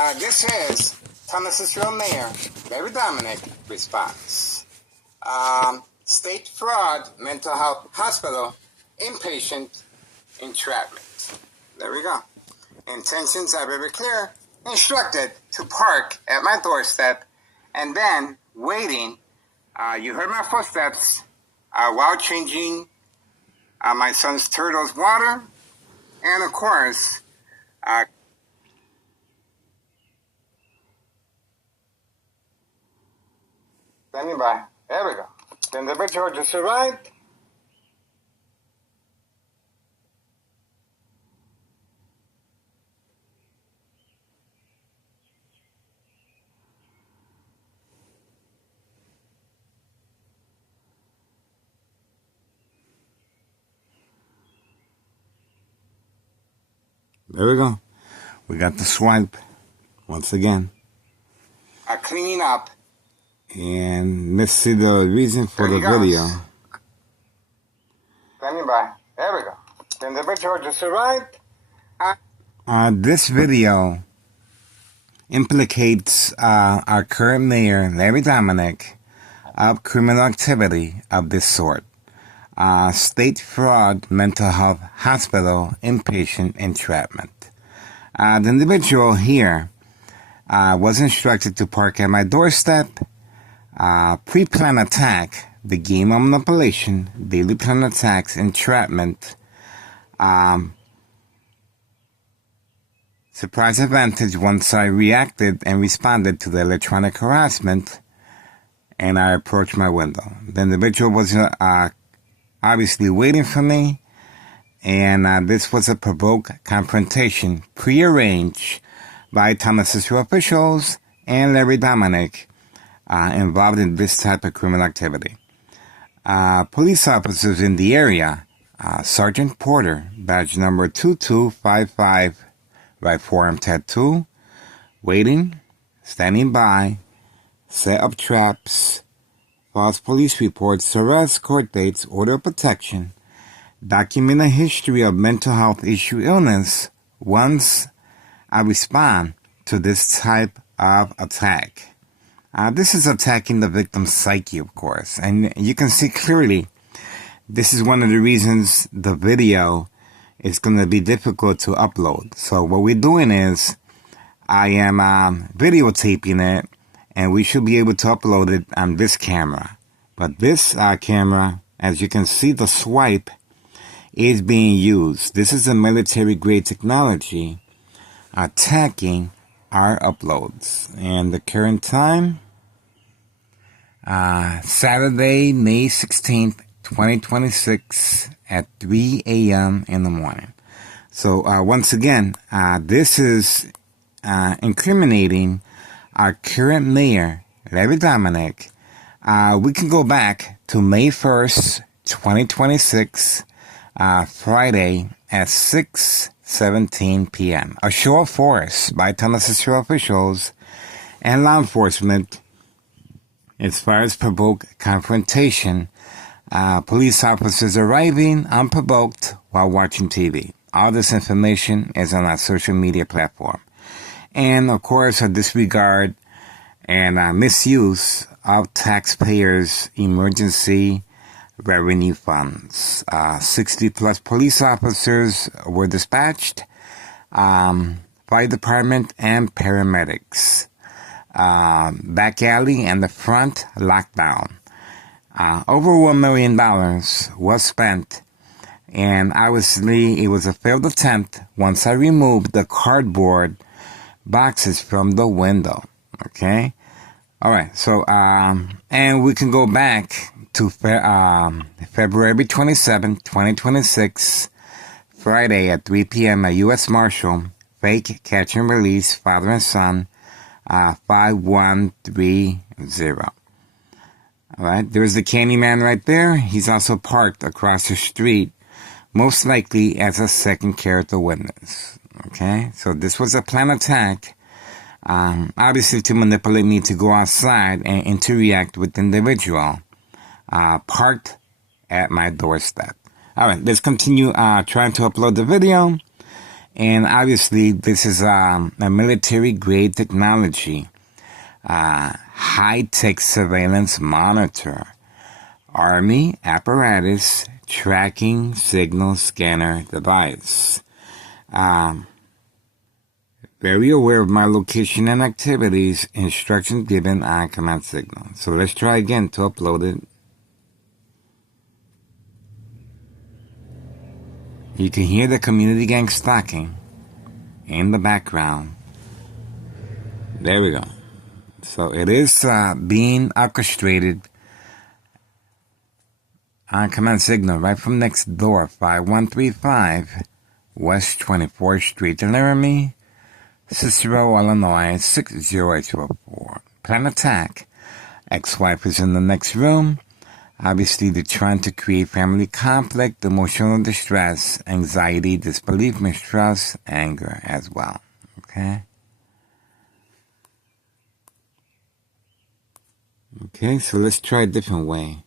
This is Thomasville Mayor Larry Dominic response. State fraud, mental health hospital, inpatient entrapment. There we go. Intentions are very clear. Instructed to park at my doorstep and then waiting. You heard my footsteps while changing my son's turtle's water. And of course, standing by. There we go. The individual just arrived. There we go. We got the swipe once again. Cleaning up. And let's see the reason for the video. Standing by. There we go. The individual just arrived. This video implicates our current mayor, Larry Dominic, of criminal activity of this sort. State fraud, mental health hospital, inpatient entrapment. The individual here was instructed to park at my doorstep. Pre-planned attack, the game of manipulation, daily planned attacks, entrapment, surprise advantage once I reacted and responded to the electronic harassment and I approached my window. The individual was obviously waiting for me, and this was a provoked confrontation prearranged by Thomasville officials and Larry Dominic involved in this type of criminal activity. Police officers in the area, Sergeant Porter, badge number 2255, right forearm tattoo, waiting, standing by, set up traps, false police reports, arrest, court dates, order of protection, document a history of mental health issue illness once I respond to this type of attack. This is attacking the victim's psyche, of course, and you can see clearly this is one of the reasons the video is going to be difficult to upload. So what we're doing is I am videotaping it, and we should be able to upload it on this camera. But this camera, as you can see, the swipe is being used. This is a military-grade technology attacking our uploads. And the current time, Saturday, May 16th, 2026 at 3 a.m. in the morning. So once again, this is incriminating our current mayor, Larry Dominic. We can go back to May 1st, 2026, Friday at 6:17 p.m. A show of force by Thomasville officials and law enforcement as far as provoked confrontation. Police officers arriving unprovoked while watching TV. All this information is on our social media platform. And, of course, a disregard and misuse of taxpayers' emergency revenue funds. 60-plus police officers were dispatched, fire department and paramedics. Back alley and the front lockdown. Over $1 million was spent, and obviously it was a failed attempt once I removed the cardboard boxes from the window. Okay? Alright, so, and we can go back to February 27, 2026, Friday at 3 p.m. at U.S. Marshal, fake catch and release, father and son, 5130. Alright, there's the Candyman right there. He's also parked across the street, most likely as a second character witness. Okay, so this was a planned attack, obviously to manipulate me to go outside and interact with the individual parked at my doorstep. Alright, let's continue trying to upload the video. And obviously, this is a military-grade technology, high-tech surveillance monitor, Army apparatus, tracking signal scanner device. Very aware of my location and activities, instructions given on command signal. So let's try again to upload it. You can hear the community gang stalking in the background. There we go. So it is being orchestrated on command signal right from next door, 5135 West 24th Street in Laramie, Cicero, Illinois, 60804. Plan attack. Ex-wife is in the next room. Obviously, they're trying to create family conflict, emotional distress, anxiety, disbelief, mistrust, anger as well. Okay? Okay, so let's try a different way.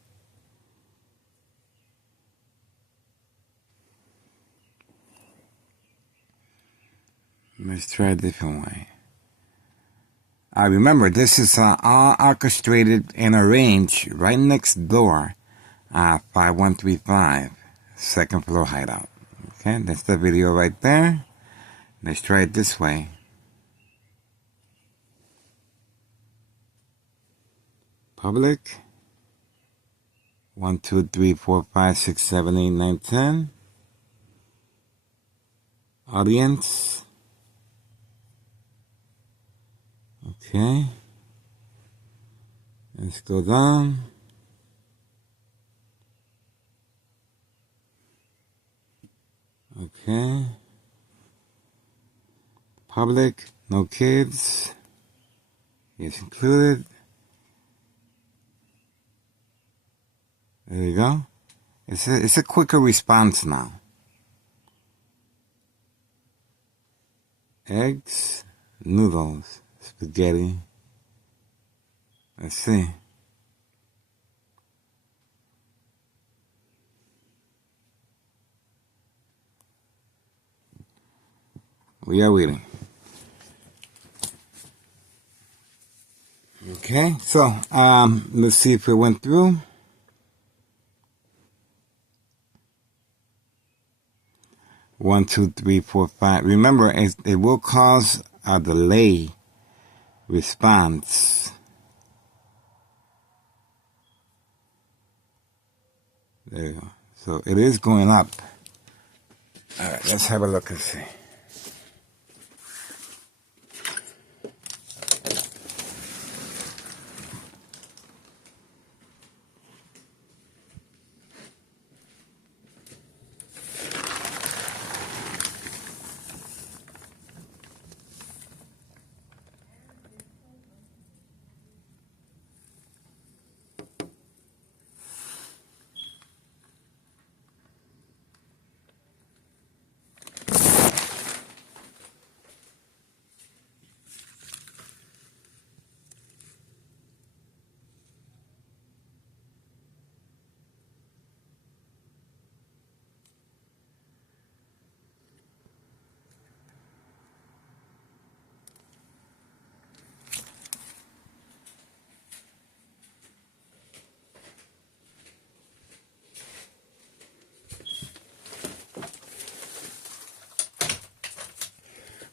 Let's try a different way. Remember, this is all orchestrated and arranged right next door, 5135, second floor hideout. Okay, that's the video right there. Let's try it this way. Public. 1, 2, 3, 4, 5, 6, 7, 8, 9, 10. Audience. Okay. Let's go down. Okay. Public, no kids. It's included. There you go. It's a quicker response now. Eggs, noodles, spaghetti. Let's see. We are waiting. Okay, so let's see if it went through. One, two, three, four, five. Remember, it will cause a delay response. There you go. So it is going up. All right, let's have a look and see.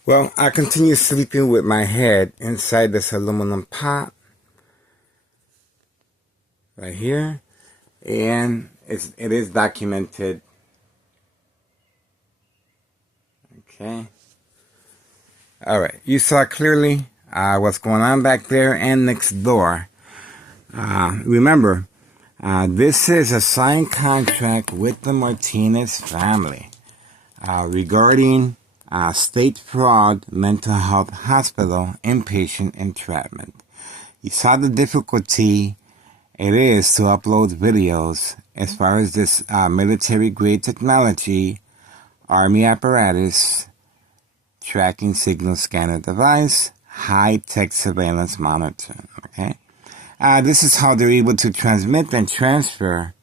Well, I continue sleeping with my head inside this aluminum pot right here, and it is documented. Okay. All right. You saw clearly what's going on back there and next door. Remember, this is a signed contract with the Martinez family regarding State Fraud Mental Health Hospital inpatient entrapment. You saw the difficulty it is to upload videos as far as this military-grade technology, Army apparatus, tracking signal scanner device, high-tech surveillance monitor. Okay, this is how they're able to transmit and transfer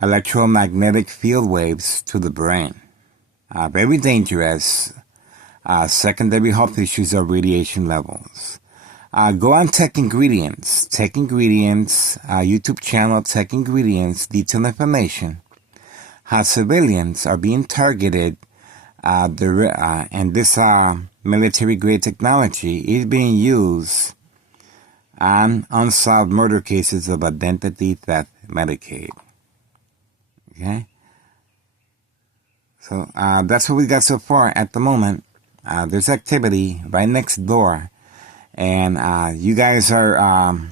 electromagnetic field waves to the brain. very dangerous. Secondary health issues are radiation levels. Go on Tech Ingredients. Tech Ingredients, YouTube channel Tech Ingredients, detailed information. How civilians are being targeted, and this military-grade technology is being used on unsolved murder cases of identity theft Medicaid. Okay? So that's what we got so far at the moment. There's activity right next door. And you guys are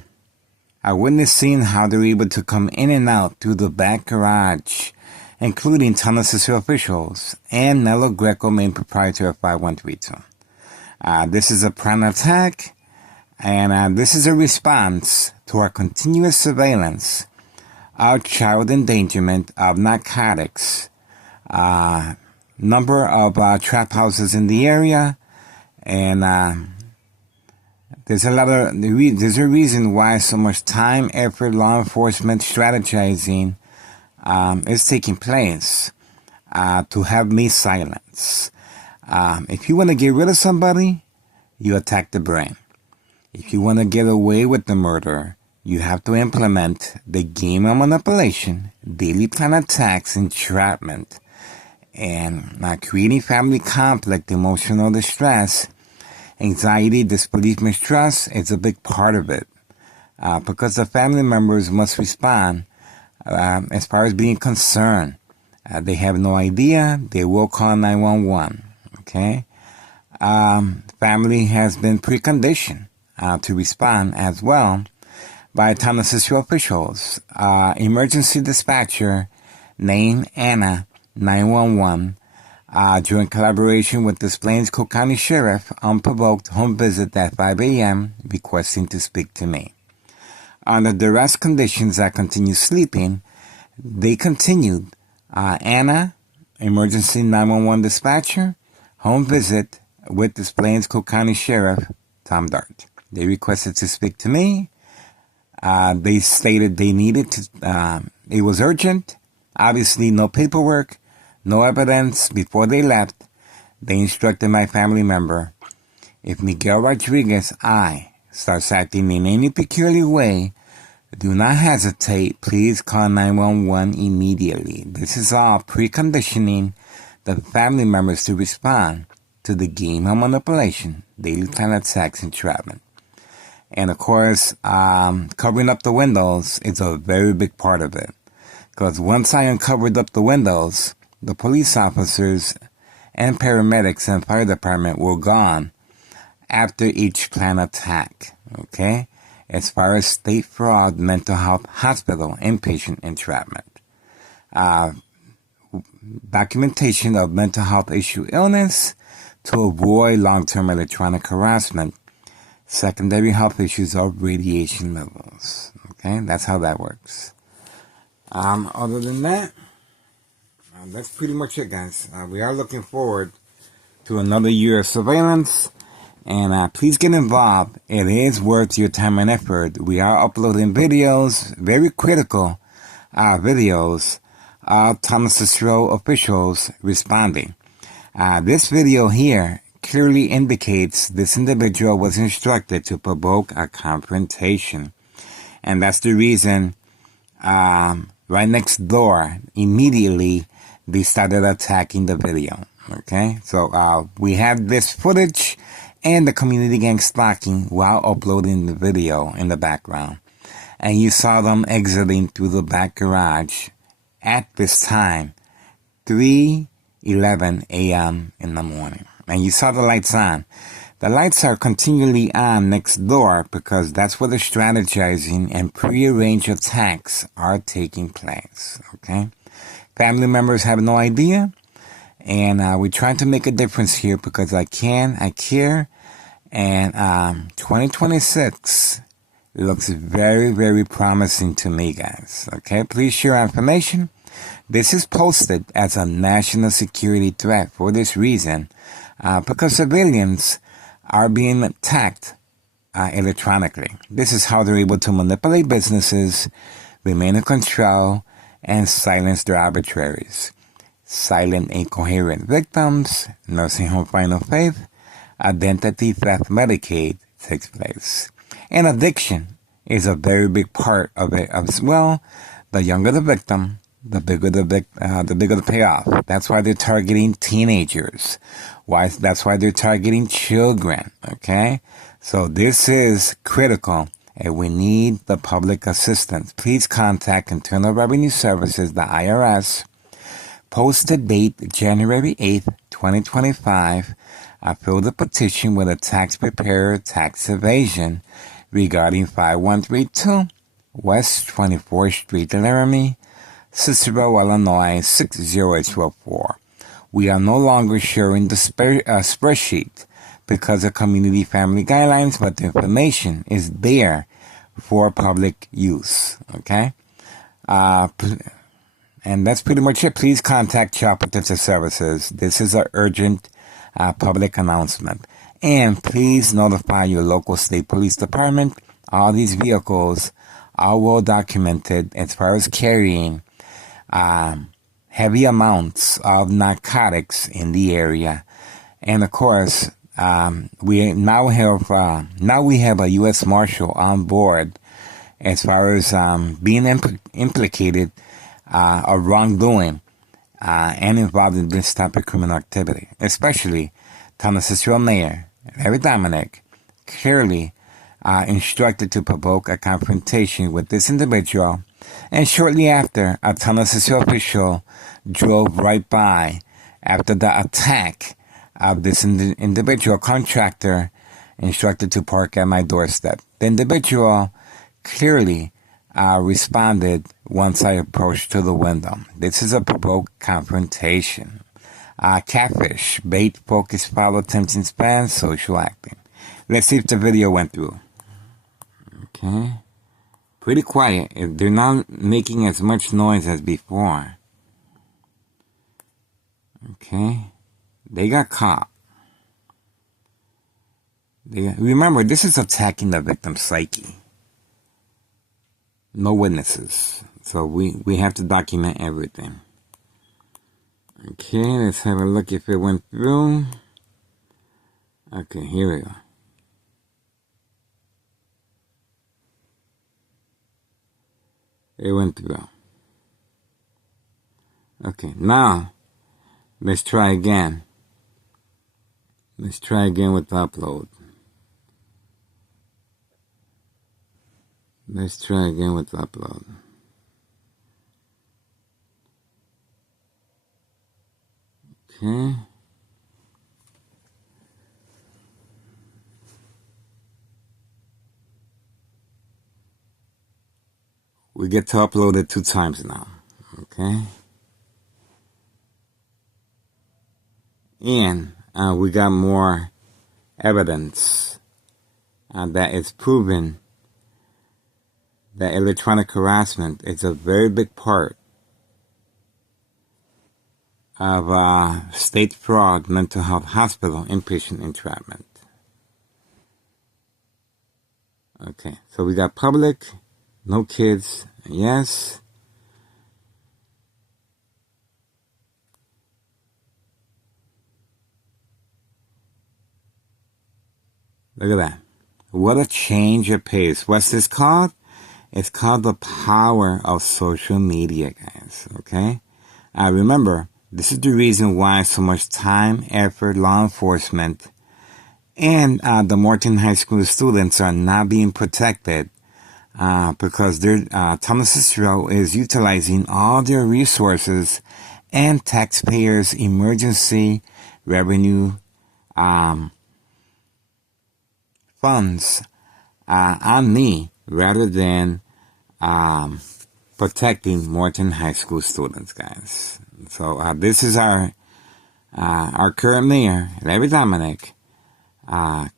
witnessing how they're able to come in and out through the back garage, including Tunnel Cicero officials and Nello Greco, main proprietor of 5132. This is a planned attack, and this is a response to our continuous surveillance of child endangerment of narcotics, number of trap houses in the area, and there's a reason why so much time, effort, law enforcement strategizing is taking place to have me silence. If you want to get rid of somebody, you attack the brain. If you want to get away with the murder, you have to implement the game of manipulation, daily plan attacks, entrapment, and creating family conflict, emotional distress, anxiety, disbelief, mistrust is a big part of it, because the family members must respond as far as being concerned. They have no idea. They will call 911. Okay? Family has been preconditioned to respond as well by Tunnel Cicero officials. Emergency dispatcher named Anna 911. During collaboration with Des Plaines Cook County Sheriff, unprovoked home visit at 5 a.m. requesting to speak to me. Under duress conditions, I continued sleeping. They continued. Anna, emergency 911 dispatcher, home visit with Des Plaines Cook County Sheriff, Tom Dart. They requested to speak to me. They stated they needed to, it was urgent. Obviously, no paperwork. No evidence. Before they left, they instructed my family member, if Miguel Rodriguez I starts acting in any peculiar way, do not hesitate. Please call 911 immediately. This is all preconditioning the family members to respond to the game of manipulation, daily plan attacks, entrapment. And of course, covering up the windows is a very big part of it. Because once I uncovered up the windows, the police officers and paramedics and fire department were gone after each planned attack, okay? As far as state fraud, mental health, hospital, inpatient entrapment. Documentation of mental health issue illness to avoid long-term electronic harassment. Secondary health issues of radiation levels, okay? That's how that works. Other than that, that's pretty much it, guys. We are looking forward to another year of surveillance, and please get involved. It is worth your time and effort. We are uploading videos, very critical videos of Tunnel Cicero officials responding. This video here clearly indicates this individual was instructed to provoke a confrontation, and that's the reason right next door, immediately, they started attacking the video. Okay, so we have this footage and the community gang stalking while uploading the video in the background. And you saw them exiting through the back garage at this time, 3:11 a.m. in the morning. And you saw the lights on. The lights are continually on next door because that's where the strategizing and prearranged attacks are taking place. Okay? Family members have no idea, and we're trying to make a difference here because I care, and 2026 looks very, very promising to me, guys. Okay, please share information. This is posted as a national security threat for this reason, because civilians are being attacked electronically. This is how they're able to manipulate businesses, remain in control, and silence their arbitraries. silent incoherent victims, nursing home final faith, identity theft Medicaid takes place. And addiction is a very big part of it as well. The younger the victim, the bigger the payoff. That's why they're targeting teenagers. That's why they're targeting children. Okay, so this is critical, and we need the public assistance. Please contact Internal Revenue Services, the IRS. Posted date January 8th, 2025. I filed a petition with a tax preparer tax evasion regarding 5132 West 24th Street, Laramie, Cicero, Illinois 60804. We are no longer sharing the spreadsheet because of community family guidelines, but the information is there for public use. Okay? And that's pretty much it. Please contact Child Protective Services. This is an urgent public announcement. And please notify your local state police department. All these vehicles are well documented as far as carrying heavy amounts of narcotics in the area. And of course, we now have a U.S. Marshal on board as far as being implicated of wrongdoing and involved in this type of criminal activity, especially Town of Cicero Mayor Larry Dominic clearly instructed to provoke a confrontation with this individual, and shortly after, a Town of Cicero official drove right by after the attack of this individual contractor instructed to park at my doorstep. The individual clearly responded once I approached to the window. This is a provoked confrontation. Catfish, bait, focus, follow, attention span, social acting. Let's see if the video went through. Okay. Pretty quiet. They're not making as much noise as before. Okay. They got caught. Remember, this is attacking the victim's psyche. No witnesses. So we have to document everything. Okay, let's have a look if it went through. Okay, here we go. It went through. Okay, now let's try again. Let's try again with the upload. Let's try again with the upload. Okay. We get to upload it 2 times now. Okay. And we got more evidence that is proven that electronic harassment is a very big part of state fraud, mental health hospital, inpatient entrapment. Okay, so we got public, no kids, yes. Look at that. What a change of pace. What's this called? It's called the power of social media, guys. Okay? Remember, this is the reason why so much time, effort, law enforcement, and the Morton High School students are not being protected because Thomas Cicero is utilizing all their resources and taxpayers' emergency revenue funds on me rather than protecting Morton High School students, guys. So this is our current mayor, Larry Dominic,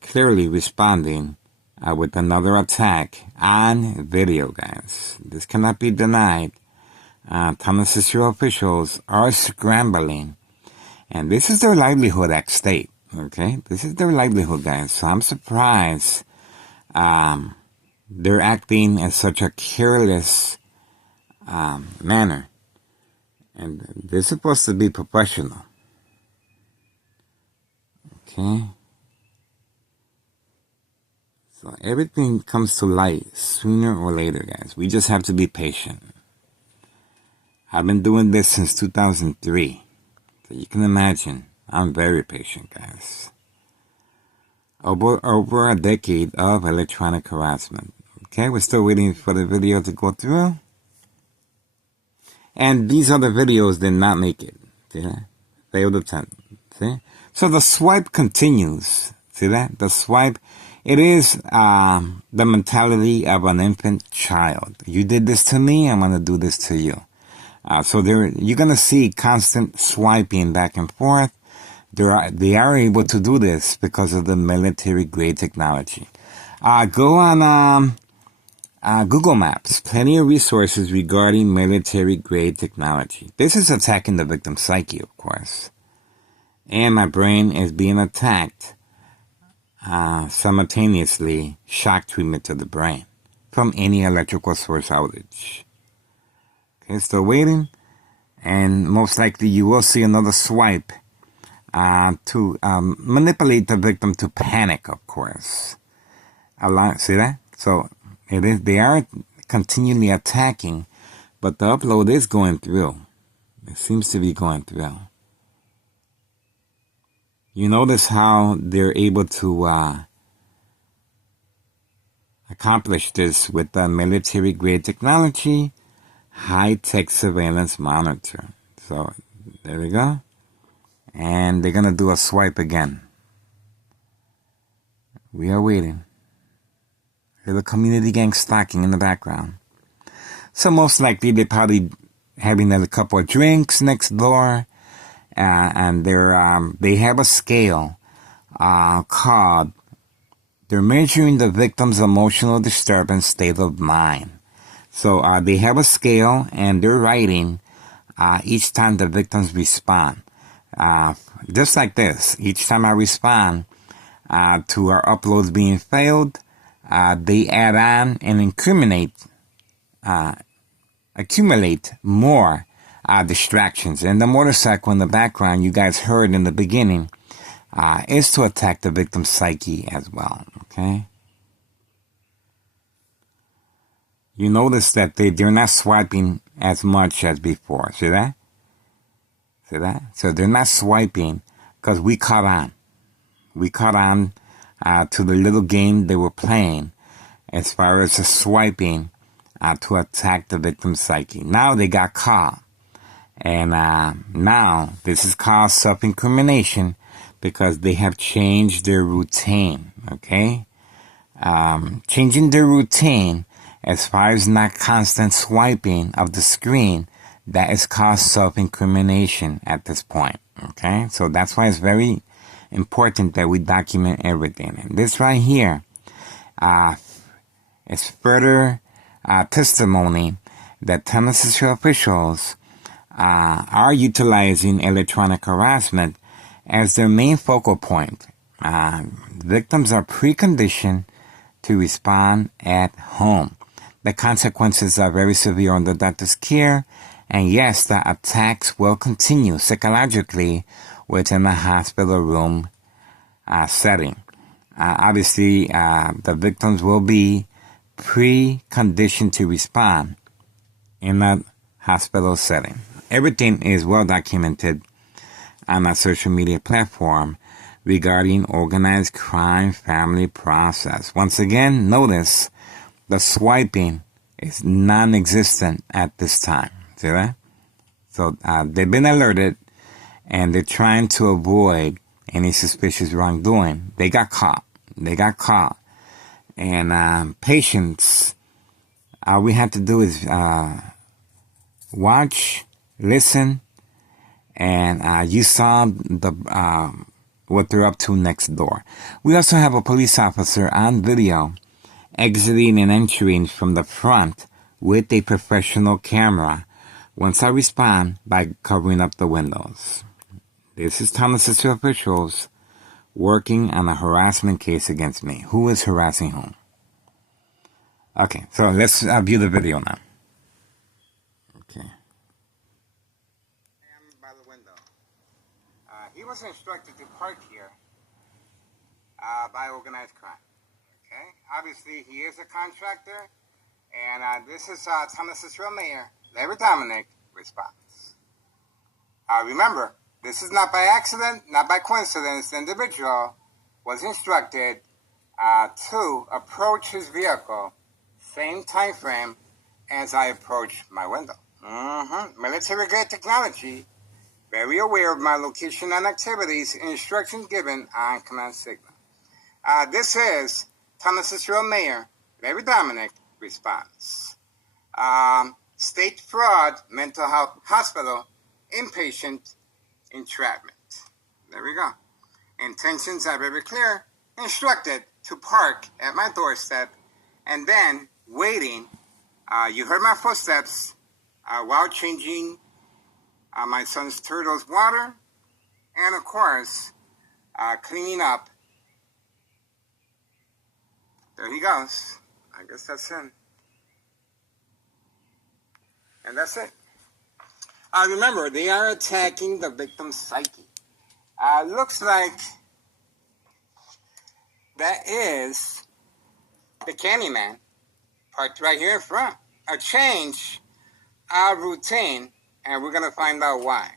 clearly responding with another attack on video, guys. This cannot be denied. Thomas Cicero officials are scrambling, and this is their livelihood at stake. Okay, this is their livelihood, guys. So I'm surprised they're acting in such a careless manner. And they're supposed to be professional. Okay? So everything comes to light sooner or later, guys. We just have to be patient. I've been doing this since 2003. So you can imagine, I'm very patient, guys. Over a decade of electronic harassment. Okay, we're still waiting for the video to go through. And these other videos did not make it. See that? Failed attempt. See? So the swipe continues. See that? The swipe, it is the mentality of an infant child. You did this to me, I'm going to do this to you. So you're going to see constant swiping back and forth. They are able to do this because of the military-grade technology. Go on Google Maps. Plenty of resources regarding military-grade technology. This is attacking the victim's psyche, of course. And my brain is being attacked. Simultaneously, shock treatment to the brain from any electrical source outage. Okay, still waiting. And most likely you will see another swipe to manipulate the victim to panic, of course. See that? So they are continually attacking, but the upload is going through. It seems to be going through. You notice how they're able to accomplish this with the military-grade technology, high-tech surveillance monitor. So there we go. And they're going to do a swipe again. We are waiting. Little community gang stalking in the background. So most likely they're probably having a couple of drinks next door. And they have a scale called, they're measuring the victim's emotional disturbance state of mind. So they have a scale and they're writing each time the victims respond. Just like this, each time I respond to our uploads being failed, they add on and accumulate more distractions. And the motorcycle in the background you guys heard in the beginning is to attack the victim's psyche as well. Okay? You notice that they're not swiping as much as before. See that? See that? So they're not swiping because we caught on. We caught on to the little game they were playing as far as the swiping to attack the victim's psyche. Now they got caught. And now this is called self-incrimination because they have changed their routine. Okay? Changing their routine as far as not constant swiping of the screen, that is called self-incrimination at this point. Okay? So that's why it's very important that we document everything. And this right here is further testimony that Tennessee officials are utilizing electronic harassment as their main focal point. Victims are preconditioned to respond at home. The consequences are very severe under doctor's care, and yes, the attacks will continue psychologically within the hospital room setting. Obviously, the victims will be preconditioned to respond in that hospital setting. Everything is well documented on a social media platform regarding organized crime family process. Once again, notice the swiping is non-existent at this time. See that? So they've been alerted and they're trying to avoid any suspicious wrongdoing. They got caught. And patience, all we have to do is watch, listen, and you saw what they're up to next door. We also have a police officer on video exiting and entering from the front with a professional camera once I respond by covering up the windows. This is Tennessee officials working on a harassment case against me. Who is harassing whom? Okay, so let's view the video now. Okay. was instructed to park here by organized crime. Okay, obviously he is a contractor, and this is Thomas Cicero Mayor Larry Dominic response. Remember, this is not by accident, not by coincidence. The individual was instructed to approach his vehicle same time frame as I approach my window. Military grade technology, very aware of my location and activities, instructions given on command signal. This is Thomas Cicero Mayor Larry Dominic response. State fraud, mental health hospital, inpatient entrapment. There we go. Intentions are very clear. Instructed to park at my doorstep and then waiting. You heard my footsteps while changing my son's turtle's water and, of course, cleaning up. There he goes. I guess that's him. And that's it. Remember, they are attacking the victim's psyche. Looks like that is the Candyman parked right here in front. A change our routine, and we're going to find out why.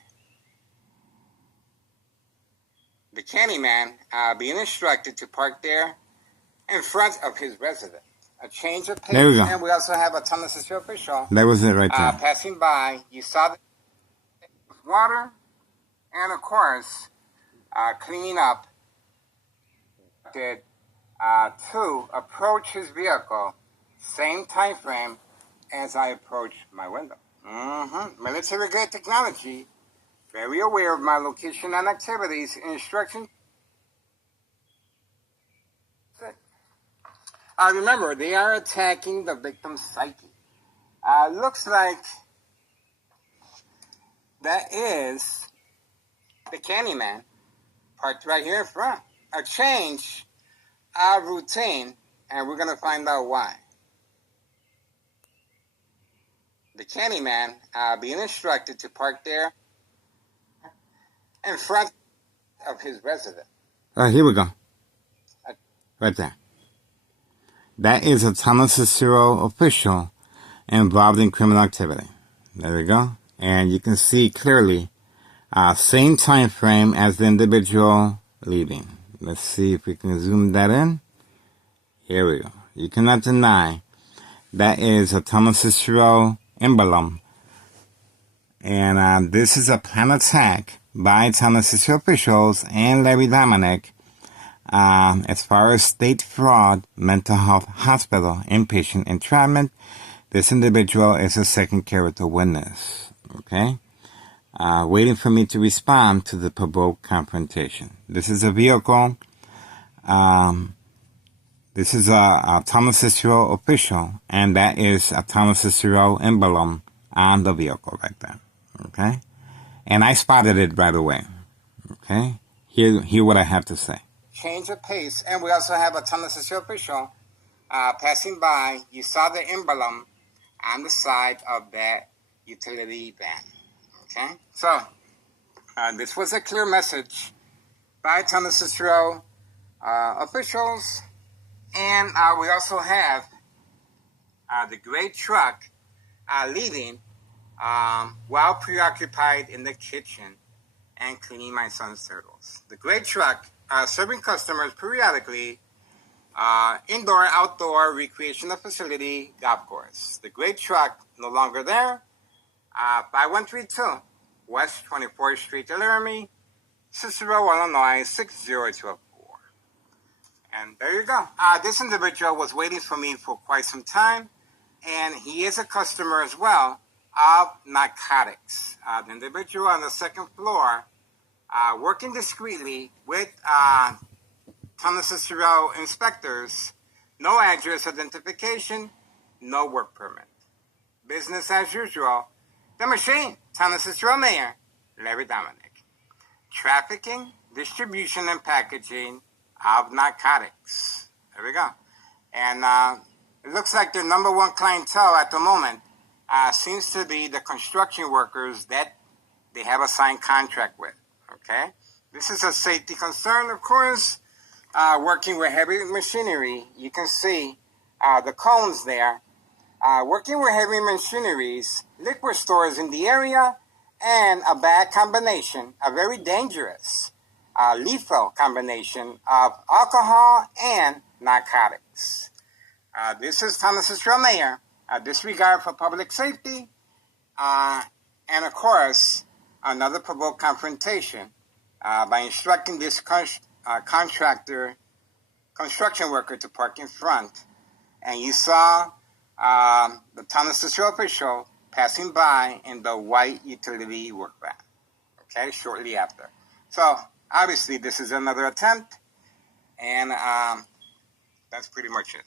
The Candyman being instructed to park there in front of his residence. A change of pace. There we go. And we also have a Thomas Cicero official. That was it right there. Passing by. You saw the water and, of course, cleaning up. To approach his vehicle same time frame as I approach my window. Military grade technology, very aware of my location and activities, instructions. Remember, they are attacking the victim's psyche. Looks like that is the Candyman parked right here in front. A change our routine, and we're going to find out why. The Candyman being instructed to park there in front of his residence. Here we go. Right there. That is a Thomas Cicero official involved in criminal activity. There we go. And you can see clearly, same time frame as the individual leaving. Let's see if we can zoom that in. Here we go. You cannot deny that is a Thomas Cicero emblem. And this is a planned attack by Thomas Cicero officials and Larry Dominic as far as state fraud, mental health hospital, inpatient entrapment. This individual is a second character witness. Okay? Waiting for me to respond to the provoked confrontation. This is a vehicle. This is a Thomas Cicero official, and that is a Thomas Cicero emblem on the vehicle right there. Okay? And I spotted it right away. Okay? Hear what I have to say. Change of pace, and we also have a Thomas Cicero official passing by. You saw the emblem on the side of that utility van. Okay, so this was a clear message by Thomas Cicero officials, and we also have the gray truck leaving while preoccupied in the kitchen and cleaning my son's turtles. The gray truck serving customers periodically indoor-outdoor recreational facility golf course. The gray truck no longer there. 5132 West 24th Street, Laramie, Cicero, Illinois, 60204. And there you go. This individual was waiting for me for quite some time, and he is a customer as well of narcotics. The individual on the second floor, working discreetly with Thomas Cicero inspectors, no address identification, no work permit. Business as usual. The machine, Thomas Cicero Mayor Larry Dominic. Trafficking, distribution, and packaging of narcotics. There we go. And it looks like their number one clientele at the moment seems to be the construction workers that they have a signed contract with. Okay? This is a safety concern, of course. Working with heavy machinery, you can see the cones there. Working with heavy machineries, liquor stores in the area, and a bad combination, a very dangerous, lethal combination of alcohol and narcotics. This is Thomas Central Mayor. Disregard for public safety, and of course, another provoked confrontation by instructing this construction worker to park in front. And you saw the Thomas Central official passing by in the white utility work van, okay, shortly after. So, obviously, this is another attempt, and that's pretty much it.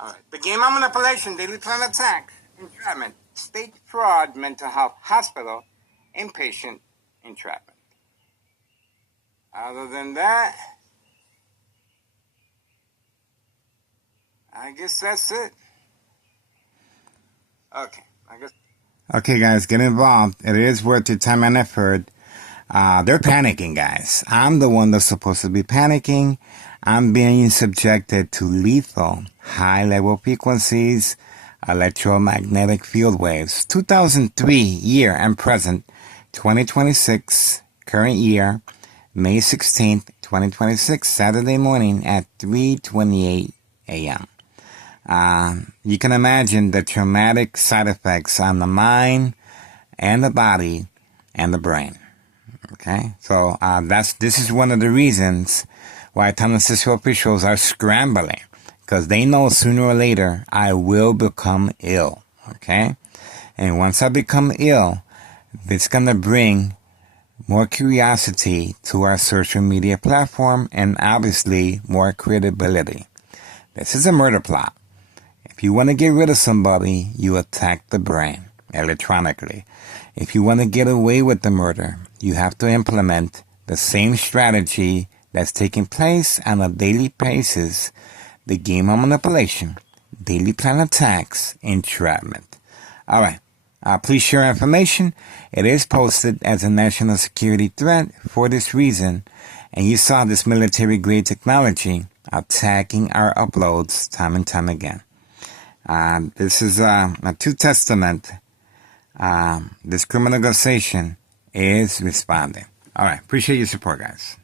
All right. The game of manipulation, daily plan attack, entrapment, state fraud, mental health hospital, inpatient entrapment. Other than that, I guess that's it. Okay, guys, get involved. It is worth your time and effort. They're panicking, guys. I'm the one that's supposed to be panicking. I'm being subjected to lethal, high-level frequencies, electromagnetic field waves. 2003 year and present, 2026, current year, May 16th, 2026, Saturday morning at 3:28 a.m. You can imagine the traumatic side effects on the mind and the body and the brain. Okay, so this is one of the reasons why Thomas Central officials are scrambling, because they know sooner or later I will become ill. Okay, and once I become ill, it's gonna bring more curiosity to our social media platform and obviously more credibility. This is a murder plot. If you want to get rid of somebody, you attack the brain electronically. If you want to get away with the murder, you have to implement the same strategy that's taking place on a daily basis: the game of manipulation, daily plan attacks, entrapment. All right. Please share information. It is posted as a national security threat for this reason. And you saw this military-grade technology attacking our uploads time and time again. This is a true testament. This criminal organization is responding. All right. Appreciate your support, guys.